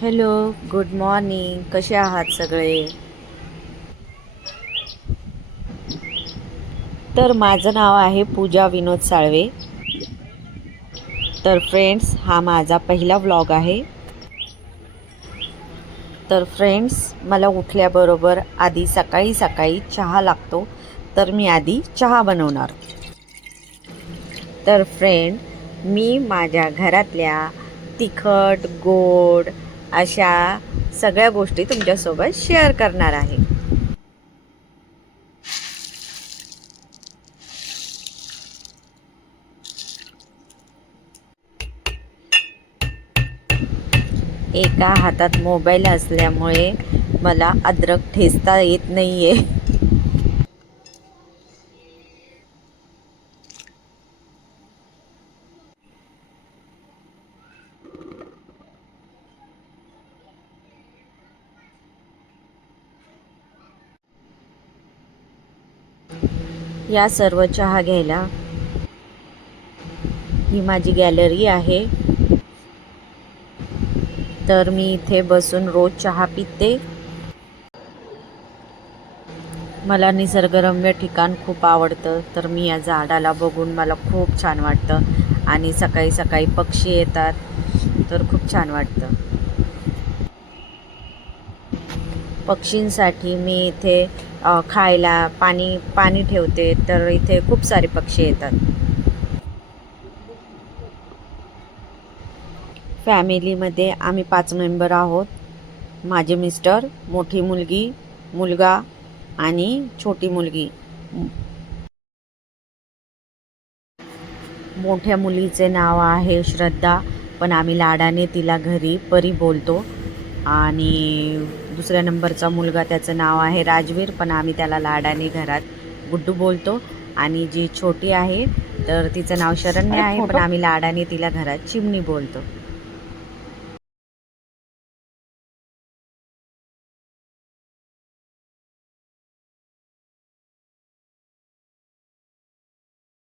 Hello, good morning. कसे आहात सगळे? तर माझं नाव आहे पूजा विनोद साळवे. तर फ्रेंड्स, हा माझा पहिला व्लॉग आहे. तर फ्रेंड्स, मला उठल्याबरोबर आधी सकाळी सकाळी चहा लागतो. तर मी आधी चहा बनवणार. तर फ्रेंड, मी माझ्या घरातल्या तिखट गोड अशा सगळ्या गोष्टी तुमच्यासोबत शेअर करणार आहे. एका हातात मोबाईल असल्यामुळे मला अद्रक ठेचता येत नाहीये. या सर्व चहा घ्यायला ही माझी गॅलरी आहे. तर मी इथे बसून रोज चहा पिते. मला निसर्गरम्य ठिकाण खूप आवडतं. तर मी या झाडाला बघून मला खूप छान वाटतं. आणि सकाळी सकाळी पक्षी येतात, तर खूप छान वाटतं. पक्षींसाठी मी इथे खायला पाणी ठेवते. तर इथे खूप सारे पक्षी येतात. फॅमिलीमध्ये आम्ही 5 मेंबर आहोत. माझे मिस्टर, मोठी मुलगी, मुलगा आणि छोटी मुलगी. मोठ्या मुलीचे नाव आहे श्रद्धा, पण आम्ही लाडाने तिला घरी परी बोलतो. आणि दुसऱ्या नंबरचा मुलगा, त्याचं नाव आहे राजवीर, पण आम्ही त्याला लाडाने घरात गुड्डू बोलतो. आणि जी छोटी आहे तर तिचं नाव शरण्या आहे, पण आम्ही लाडाने तिला घरात चिमणी बोलतो.